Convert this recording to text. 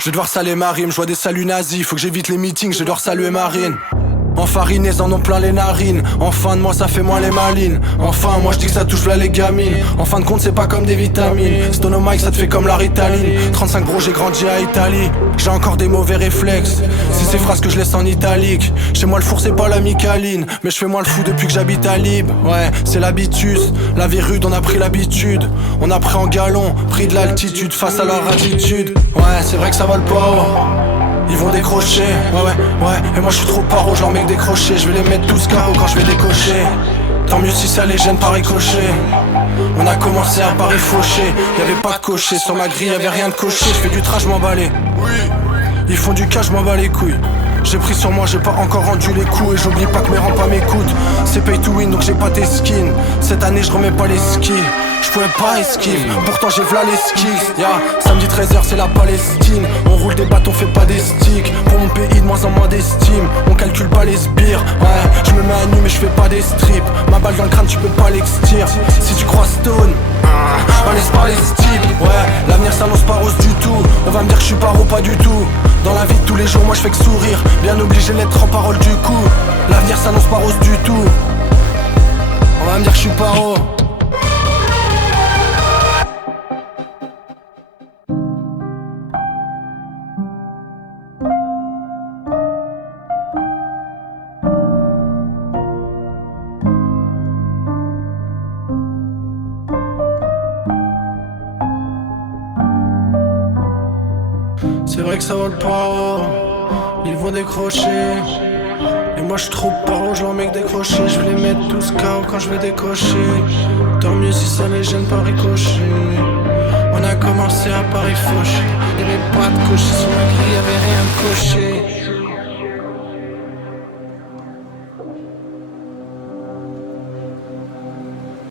Je vais devoir saler ma rime, je vois des saluts nazis. Faut que j'évite les meetings, je vais devoir saluer Marine. Enfarinés en ont plein les narines. En fin de mois ça fait moins les malines. Enfin moi je dis que ça touche là les gamines. En fin de compte c'est pas comme des vitamines. Stonomike ça te fait comme la Ritaline. 35 bro j'ai grandi à Italie. J'ai encore des mauvais réflexes. C'est ces phrases que je laisse en italique. Chez moi le four c'est pas la micaline. Mais je fais moins le fou depuis que j'habite à Lib. Ouais c'est l'habitude. La vie rude on a pris l'habitude. On a pris en galon, pris de l'altitude face à leur attitude. Ouais c'est vrai que ça vole pas haut. Ils vont décrocher, ouais, et moi je suis trop paro, je leur mets que décrocher. Je vais les mettre tous KO quand je vais décocher. Tant mieux si ça les gêne par ricochet. On a commencé à Paris fauché. Y'avait pas de cocher, sur ma grille y'avait rien de coché. Je fais du trash, je m'en bats les. Ils font du cash, je m'en bats les couilles. J'ai pris sur moi, j'ai pas encore rendu les coups. Et j'oublie pas que mes rangs pas m'écoutent. C'est pay to win donc j'ai pas tes skins. Cette année je remets pas les skis. Je pouvais pas esquive, pourtant j'ai v'là les skills. Samedi 13h c'est la Palestine. On roule des bâtons, fait pas des sticks. Pour mon pays de moins en moins d'estime. On calcule pas les sbires. Ouais, je me mets à nu mais je fais pas des strips. Ma balle dans le crâne tu peux pas l'extire. Si tu crois Stone, on laisse parler ce type. Ouais, l'avenir s'annonce pas rose du tout. On va me dire que je suis paro, pas du tout. Dans la vie de tous les jours moi je fais que sourire. Bien obligé d'être en parole du coup. L'avenir s'annonce pas rose du tout. On va me dire que je suis paro. C'est vrai que ça vole pas, ils vont décrocher. Et moi je suis trop paro, je leur mets que décrocher. Je vais les mettre tous KO quand je vais décocher. Tant mieux si ça les gêne pas ricocher. On a commencé à Paris fauché. Y'avait pas de cocher sur ma grille, y'avait rien de coché.